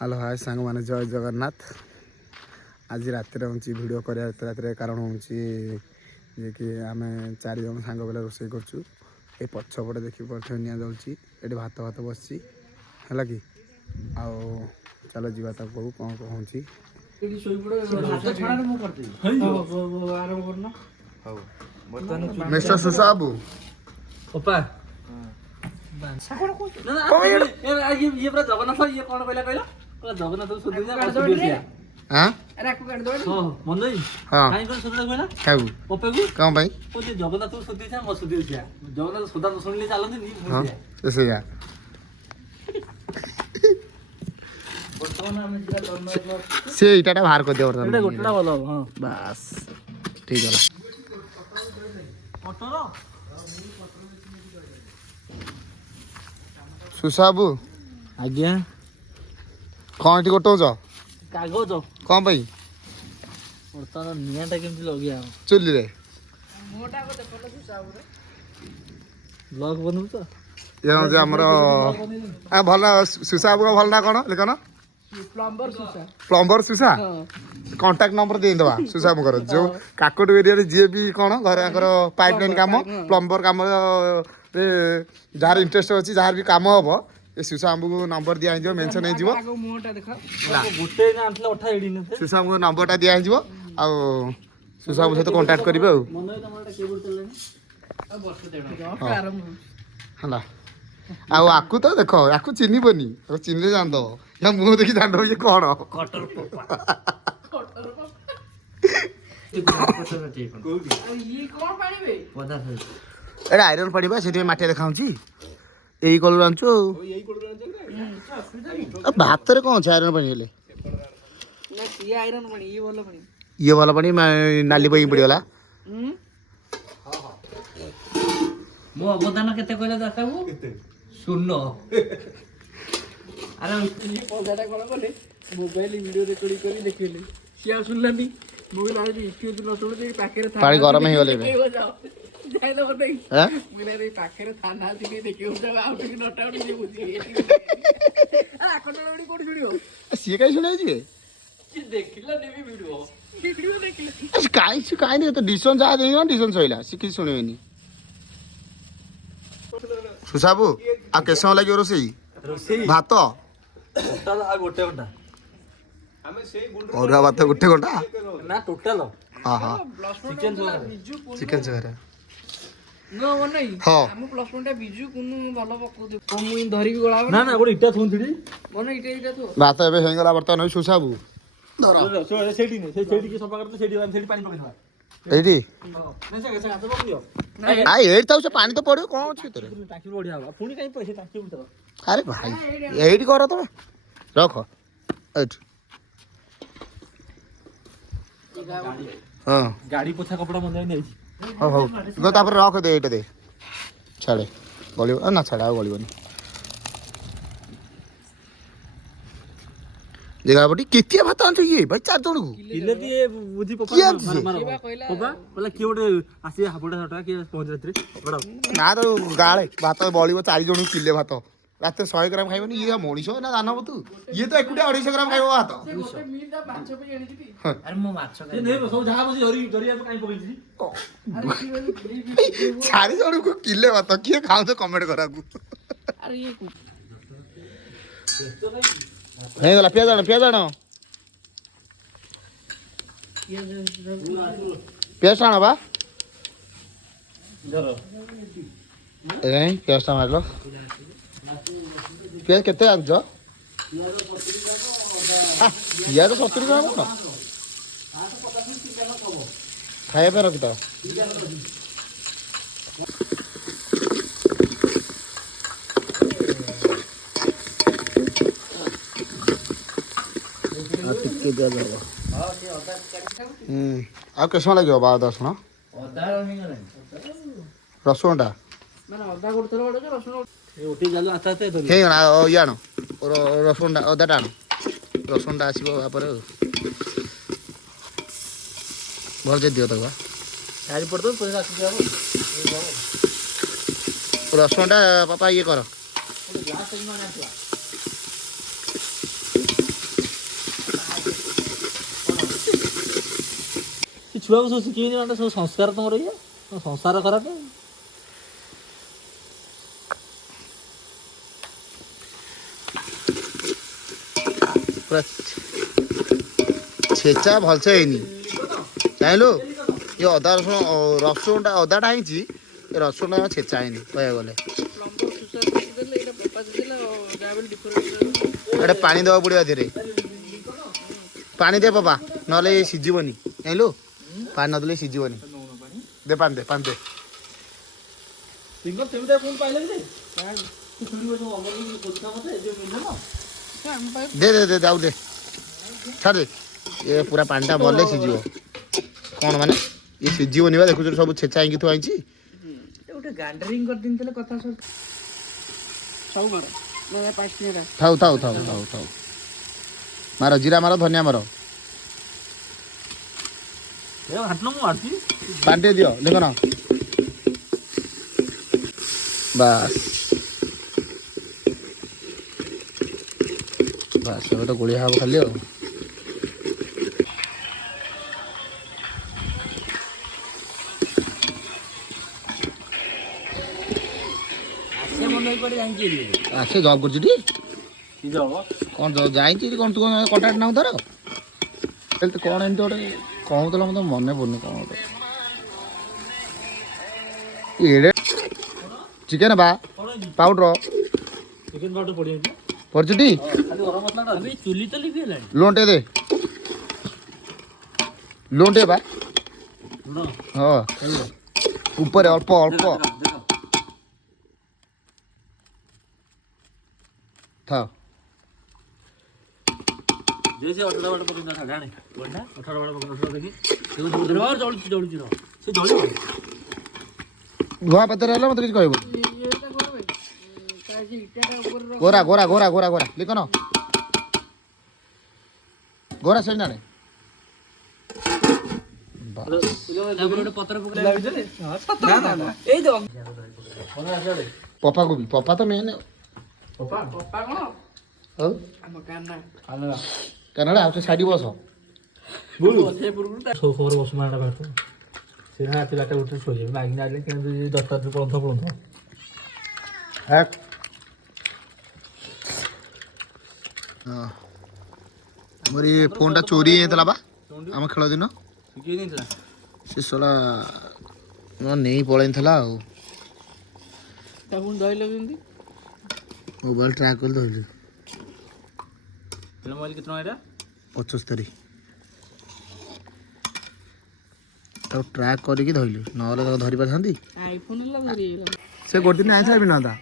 Hello hi सांग माने जय जगन्नाथ। आज रात वीडियो कर कारण हूँ कि आम 4 जन सांग बेले रोसे करुँ ये पछपटे देखी पारे निआ जलुची ये भात भात बस है कि आओ चलो जीवा तक कहू कौन कौन मिस्टर सुसाबू से इटा बाहर कर दिया गोटेटा भल हां बस ठीक है सुसाबू आज्ञा कौन टी गोटौच कागज कौन भाई बर्तमान निआटा केमती लगिया चुली रे मोटा को देखो सुसाबू रे ब्लॉग बनउ तो ये जे हमर आ भल सुसाबू का भल ना कोन लिखन प्लम्बर सुसा कांटेक्ट नंबर दे दवा सुसाबू कर जो काकोट एरिया रे जे भी कोन घर आकर पाइपलाइन काम प्लम्बर काम रे जार इंटरेस्ट अछि जार भी काम हबो ए सुसाबू को नंबर दिया जो मेंशन हे जीवो मोटा देखो गोटे ना आंतले 8 एडी ने सुसाबू को नंबरटा दिया जीवो आ सुसाबू से तो कांटेक्ट करबे आ मन तमरा केबल चलले आ वर्ष देना आरंभ हला आ आकु तो देखो आकु चिन्नी बनी चिन्हले जान दो या मुंह देखि जान दो ये कोन कटर पप्पा ये कोन पानी बे पदार्थ एटा आयरन पड़िबा सेठी माटी देखाउची एई कलर आंचो एई कलर आंचो आ भात रे कोन छ आयरन पानी हेले ना ये आयरन पानी ये वाला पानी नाली पई पड़िगला मो अवदान केते कहले दासाबू केते शून्य अरे ये पौधाटा कोन बोले मोबाइल वीडियो रिकॉर्ड करी देखिले सिया सुनलानी मोबाइल आज यूट्यूब न सुनते पाखे रे था पानी गरम हे गले जाय दो नहीं हां मोबाइल रे पाखे रे थाना दिने देखियो जब आउट की नॉट आउट जे बुझी आ कोटलडी कोड छुड़ियो सिए काई सुनाई जी कि देखिला नेबी वीडियो देखिला काई नहीं तो डिशन जा देयो डिशन सइला सिकी सुनेनी सुसाबू आ केसम लागि रोसई भात टोटल आ गोटे घंटा हमें से गुंड और भात गोटे घंटा ना टोटल हां हां चिकन सगरा नो मन नहीं हां हम प्लस पॉइंट बिजू कुनु भलो पको दे कम मुई धरि गला ना ना गोटे इटा थुंथिडी मन इटा तो भात एबे हेंगला बर्तन सुसाबू धर सेठी ने सेठी के सफा करते सेठी पानी पकेना एडी नहीं से हाथ पकड़ियो आ एडी ताउ से पानी तो पड़ियो कोन छी तोरे टाकी बढ़िया बा पुनी काई पैसे टाकी उठो अरे भाई एडी कर तो रख एट हां गाड़ी पोछा कपड़ा मंदाई नहीं हो हो गो तापर रख दे एटा दे छाड़े गलियो ना छाड़ा गलियोनी जगह बटी केतिया भात आंछ ये भाई 4 जण को किले दिए बुद्धि पप्पा पप्पा बोला कि ओटे आसी हाबडा हटा कि पहुंच रात्रि बड़ा ना तो गाळे भात बळिबो 4 जण किले भात रात 100 ग्राम खाइबनी ये मणिसो ना दानव तू ये तो एकुटा 250 ग्राम खाइबो भात अरे मो माछ ये नहीं सब जहां बसी हरी दरिया पे काई पकई छी अरे 4 जण को किले भात किए खाउ तो कमेंट कराकू अरे ये हे गला पिया जानो पिया बा जरो ए पिया मारलो पिया केते आंजो पिया तो 70 ग्राम न खाए पे रखता टिके दिया जाएगा आ केसम लगे बा दर्शन रसुणटा माने अदा करथलो बडो रसुण ए ओटी जालो आता ते हे ना यानो रसुणटा अदाटा रसुणटा आसीबो आपर भल जे दियो तबा चारि पड़ तो पूरा राखि दियो रसुणटा पापा ये कर ग्लास माने आछला ଛୁଆକୁ ସବୁ ଶିଖେଇନି ମାନେ ସବୁ ସଂସ୍କାର ତମର ଇଏ ସଂସାର ଖରାପ। ପୁରା ଛେଚା ଭଲସେ ହେଇନି ଜାଣିଲୁ। ଏ ଅଦା ରସୁଣଟା ଅଦାଟା ହେଇଛି, ଏ ରସୁଣଟା ଛେଚା ହେଇନି କହିବାକୁ ଗଲେ। ଏଇଟା ପାଣି ଦେବାକୁ ପଡ଼ିବ ଏଥିରେ, ପାଣି ଦେ ବାବା, ନହେଲେ ସିଝିବନି ଜାଣିଲୁ। ପାଣି ନଦେଲେ ସିଝିବନି। ଦେ ପାଣି ଦେ, ପାଣି ଦେ। ଦେ ଦେ ଦେ ଯାଉ ଦେ, ଛାଡ଼ ଦେ। ଏ ପୁରା ପାଣିଟା ଭଲରେ ସିଝିବ। କ'ଣ ମାନେ ଇଏ ସିଝିବନି ବା, ଦେଖୁଛୁ ସବୁ ଛେଚା ହେଇକି ଥୁଆ ହେଇଛି। ଗୋଟେ ଗାଣ୍ଡରିଂ କରିଦେଇଥିଲେ କଥା ସବୁ କର। ଥାଉ ଥାଉ ଥାଉ ଥାଉ ଥାଉ। ମାର ଜିରା ମାର, ଧନିଆ ମାର, ପାଣି ଟିକେ ଦିଅ ଦେଖ ନା। ବାସ୍ ବାସ୍, ଏବେ ତ ଗୋଳିଆ ହବ ଖାଲି ଆଉ। ଆସେ ଜବ୍ କରୁଛି ଟି? କ'ଣ ଯାଇଛି କ'ଣ? ତୁ କ'ଣ କଣ୍ଟାକ୍ଟ ନାଉ ତାର? କ'ଣ ଏମିତି ଗୋଟେ କହୁଥିଲା, ମୋତେ ମନେ ପଡ଼ୁନି କ'ଣ ଗୋଟେ। ଏଡ଼େ ଚିକେନ୍ ବା ପାଉଡ଼ର ପଡ଼ିଛି ଟି? ଲୁଣ ଟିକେ ଦେ, ଲୁଣ ଟିକେ ବା। ହଁ ଉପରେ ଅଳ୍ପ ଅଳ୍ପ ଥାଉ। ଧୂଆଁ ପାତରେ ହେଲେ ମୋତେ କିଛି କହିବ। ଗୋରା ଗୋରା ଗୋରା ଗୋରା ଗୋରା ଲିଖନ ଗୋରା ସେଇ ନାରେ ପପା କୋବି, ପପା ତ ମେନ୍। କାନାଡ଼ା ଆଉ ସାଇଡ୍ ବସ। ଆମର ଇଏ ଫୋନ୍ଟା ଚୋରି ହେଇଯାଇଥିଲା ବା ଆମ ଖେଳ ଦିନ। ସେ ଶଳା ନେଇ ପଳେଇଥିଲା ଆଉ। ମୋବାଇଲ ଟ୍ରାକ୍ କରି ଧରିଲି। 75। ତାକୁ ଟ୍ରାକ୍ କରିକି ଧରିଲି, ନହେଲେ ତାକୁ ଧରି ପାରିଥାନ୍ତି। ସେ ଗୋଟେ ଦିନ ଆଇଥିଲା ବି ନତା।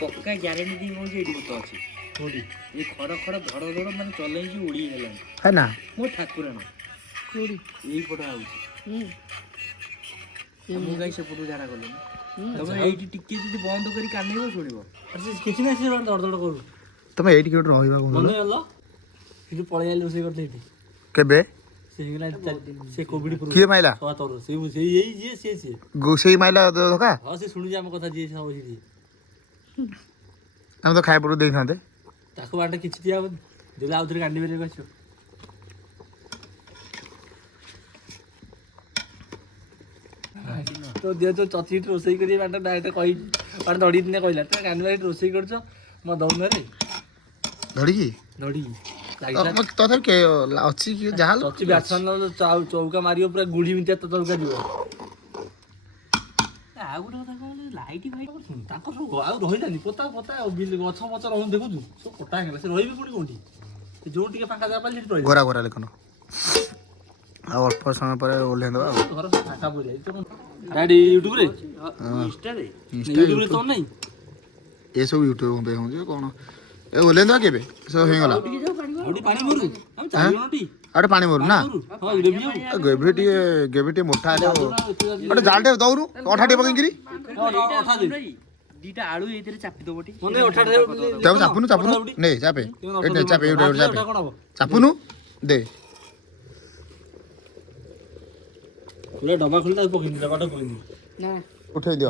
ପକ୍କା ଗ୍ୟାରେଣ୍ଟି ଦେଇ କହୁଛି ଏଇଠି ଗୋଟେ ଅଛି। କୋଉଠି? ଏଇ ଖଡ ଖଡ ଧଡ଼ ଧଡ଼ ମାନେ ଚଲେଇକି ଉଡ଼ି ହେଲାଣି। ହେ ନା ମୋ ଠାକୁରାଣ କୋଉଠି? ଏଇପଟେ ଆଉଛି। ମୁଁ କାହିଁ ସେପଟକୁ ଝାଡ଼ା କଲିନି। ତମେ ଏଇଠି ଟିକେ ଯଦି ବନ୍ଦ କରି କାନେଇବ ଶୁଣିବ। କିଛି ନାହିଁ, ସେ ଧଡ଼ ଧଡ଼ କରୁ। ତମେ ଏଇଠି କେଉଁଠି ରହିବା କିନ୍ତୁ ପଳେଇ ଆଇଲି ରୋଷେଇ କରିତେ ଏଇଠି। କେବେ? ସେ କୋଭିଡ କିଏ ମାଇଲା? ସେଇ ମାଇଲା ଧୋକା। ହଁ ସେ ଶୁଣିଛି ଆମ କଥା, ଯିଏ ଆମେ ତ ଖାଇବା ପଟୁ ଦେଇଥାନ୍ତେ। ତାକୁ ବାଟ କିଛି ଦିଆ ହବନି, ଦେଲେ ଆଉ ଥରେ କାଣ୍ଡି ବେରିବାକୁ ଆସିବ। ତ ଦିଅ ତ ଚଚିଟି ରୋଷେଇ କରି ବାଟ ଡାଇରେକ୍ଟ କହି ବାଟ ଧଡ଼ି ଦିନେ କହିଲା ତ କାଣ୍ଡି ବାଡ଼ି ରୋଷେଇ କରୁଛ ମୋ ଦଉନରେ ଧଡ଼ିକି ଧଡ଼ିକି ତଥାପି ଅଛି କି ଯାହା ଚଚି ବ୍ୟାଟ୍ସମ୍ୟାନ ଚୌକା ମାରିବ ପୁରା ଗୁଳି ମିତିଆ ତ ଚୌକା ଯିବ। ଆଉ ଗୋଟେ କଥା କଣ, ଲାଇଟ୍ ଫାଇଟ୍ କରୁଛନ୍ତି ତାଙ୍କର ସବୁ ଆଉ ରହିଲାନି। ପୋତା ପୋତା ଗଛ ଫଛ ରହୁନି, ଦେଖୁଛୁ ସବୁ କଟା ହେଇଗଲା। ସେ ରହିବେ କୋଉଠି କୋଉଠି? ସେ ଯୋଉ ଟିକେ ଫାଙ୍କା ଜାଗା ପାଇଲେ ସେଠି ରହିବେ। ଗୋରା ଗୋରା ଲେଖନ ଆଉ ଅଳ୍ପ ସମୟ ପରେ ଓହ୍ଲେଇ ଦେବା ଆଉ। ଘର ସବୁ ଫାଙ୍କା ପଡ଼ିଯାଇଛି। ୟୁଟ୍ୟୁବରେ ୟୁଟ୍ୟୁବରେ ତ ନାହିଁ, ଏସବୁ ୟୁଟ୍ୟୁବ ପାଇଁ ହେଉଛି କ'ଣ? ଏ ଓହ୍ଲେଇ ଦେବା କେବେ? ସବୁ ହେଇଗଲା। ପାଣି ମରୁ ଆଉ ପାଣି ମରୁ ନା ଗ୍ରେଭି ଟିକେ ମୋଟା ହେଲେ ଗୋଟେ ଜାଲ ଟିକେ ଦଉନୁ, ଅଠା ଟିକେ ପକେଇକିରି। ଦିଟା ଆଳୁ ଏଇଥିରେ ଚାପି ଦବ ଟି। ଚାପୁନୁ ଚାପୁନୁ ନେ ଚାପେ ଏଇଟା ଚାପେ ଚାପେ ଚାପୁନୁ ଦେ। ଡବା ଖୋଲି ତାକୁ ପକେଇନି, ଡବାଟା ପକେଇନି। ଉଠେଇ ଦିଅ।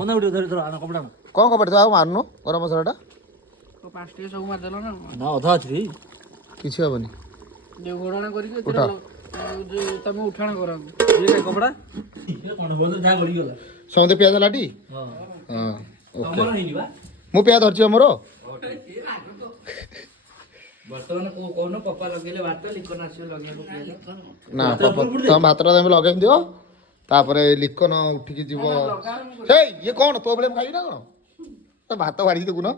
କପଡ଼ା କ'ଣ କପଡ଼ା ଆଉ ମାରୁନୁ ଗରମ ମସଲାଟା। ପାଞ୍ଚ ଟିକେ ସବୁ ମାରିଦେଲ ନା ଅଧା ଅଛି କିଛି ହବନି। ଘୋଡ଼ଣା କରିକି ଉଠା ତମେ ଉଠାଣ କର ये कपड़ा ये कोन बंद जा गड़ी गला समते पियाज लाटी हां हां तमरो नहीं बा मु पियाज धरछि हमरो ବର୍ତ୍ତମାନ କୋଉନ ପପା ଲଗେଇଲେ ଭାତ ଲିକନ ଆସିବ ଲଗେଇବାକୁ ନା पापा तम भात रा तमे लगे दियो तापरे लिखन उठिकी जीव हे ये कोन प्रॉब्लम खाई ना कोन तो भात वाड़ी देखु न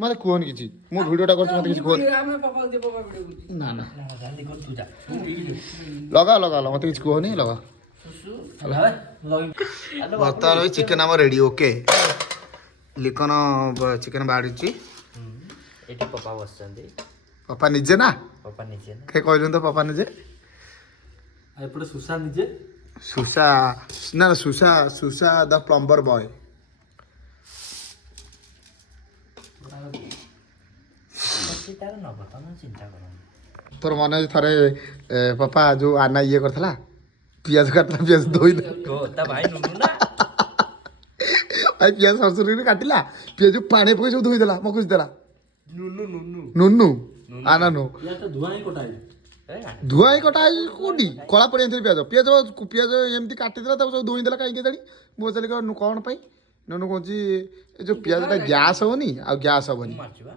मते कोन किछि मु वीडियोटा करछ मते किछि कोन ना ना जल्दी कर तू जा लगा लगा लगा मते किछि कोनी लगा वर्तमान चिकन आम रेडी ओके लिखन चिकन बाड़ी ଏଠି ପପା ବସିଛନ୍ତି पापा निजे ना ପପା ନିଜେ ନା के कहलुन तो पापा निजे एपटे सुसा निजे सुसा ना ना Sousa Sousa the plumber boy ତାର ନବ ତମେ ଚିନ୍ତା କରନି तोर मन थरे पापा जो आना ये करथला पियाज काटला पियाज धोई दे ତା ଭାଇ ନୁନୁ ନା आई पियाज सरसरी रे काटिला पियाज पानी पके सब धोई देला मकुस देला ନୁନୁ ନୁନୁ नुन्नु आना नो या तो धुआं ही कोटाई धुआ ही कटा कोडी कला पड़ी पियाज पियाज पियाज एमती काटी देला तब सब धोई देला काई के दाडी मो चले कोन पई ननु कोची ए जो पियाजटा गैस होनी आ गैस होनी ମାରିବା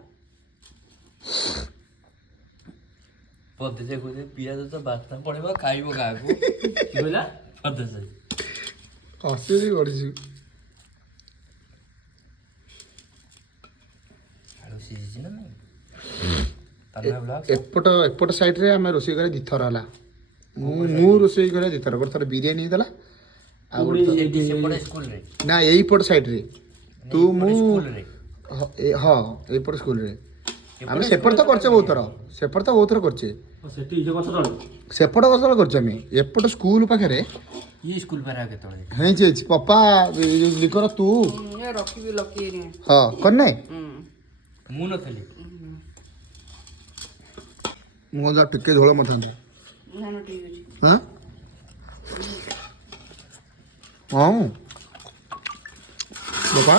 ପଦେ ସେ କହୁଛି ପିଆଜ ତ ବାସ୍ନା ପଡିବ ଖାଇବ କାହାକୁ बोला ପଦେ ସେ हसी रे गडिछु ଆଳୁ ସିଝିଛି ନା ନାଇଁ ତମେ ବ୍ଲଗ एपट एपट साइड रे हमें रोसई करे दिथर हला मु रोसई करे दिथर कर थर बिरयानी देला आ ସେଇଠି ସେପଟେ ସ୍କୁଲରେ ना एई पट साइड रे तू मु ସ୍କୁଲରେ हां एई पट स्कूल रे हमें सेपट तो करछे बहुत थर सेपट तो बहुत थर करछे सेठी इजे कथा तळे सेपट कसल करछे हमें एपट स्कूल पाखरे ଇଏ ସ୍କୁଲ ପାରା କେତେବେଳେ हें जे पप्पा लिकर तू ରଖିବି ଲକି हां कन्ने ମୁଁ ନଥିଲି मु जा टिके झोଳ मथांदे ନା ନା ଠିକ ଅଛି हां हां बाबा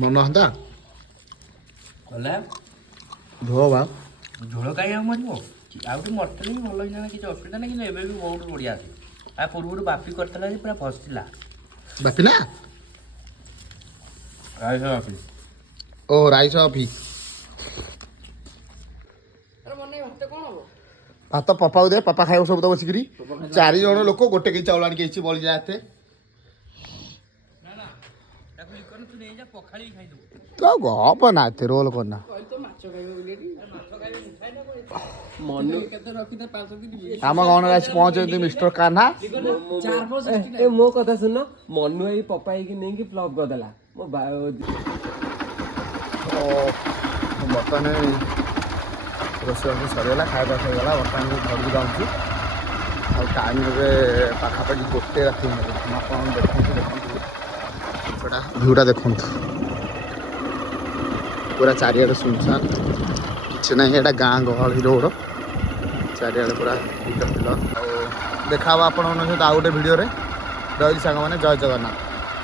मन हंदा କଲେ झोଳ बा ଝୋଳ କାହିଁ ଆଉ ମରିବ ଆଉ ଟିକେ ମରିଥିଲେ ବି ଭଲ ହେଇଥାନ୍ତା କିଛି ଅସୁବିଧା ନାହିଁ କିନ୍ତୁ ଏବେ ବି ବହୁତ ବଢ଼ିଆ ଅଛି ଆ ପୂର୍ବରୁ ବାପି କରିଥିଲା ଯେ ପୁରା ଫସିଥିଲା बापिला ରାଇସ ବାପି ओ राइस अफी भात पप्पा दे पप्पा खाइब सब तो बसिकरी 4 जण लोक गोटे के चाउल आनी के बळि जाते ତାକୁ ଲିକନ ତୁ ନେଇଯା ପଖାଳି ଖାଇଦେବୁ तो गप ना ते रोल करना ମନୁ କେତେ ରଖିତେ 500 କି आम गण आसी पहुंचे मिस्टर कान्हा ए मो कथा सुन मनु भाई पप्पा की नहीं कि फ्लॉप कर देला मो बर्तमान रोषेई सरीगला खाଇବା सरीगला बर्तमान घर को जाऊँ टाइम पाखापाखि गोटे राति आप देखा भ्यूटा देखु पूरा चारिआडे सुनसान किसी ना ये गाँ गहली रोड चारिआडे पूरा देखा आप सहित आउ गोटे भिडियो रही सांग मैंने जय जगन्नाथ।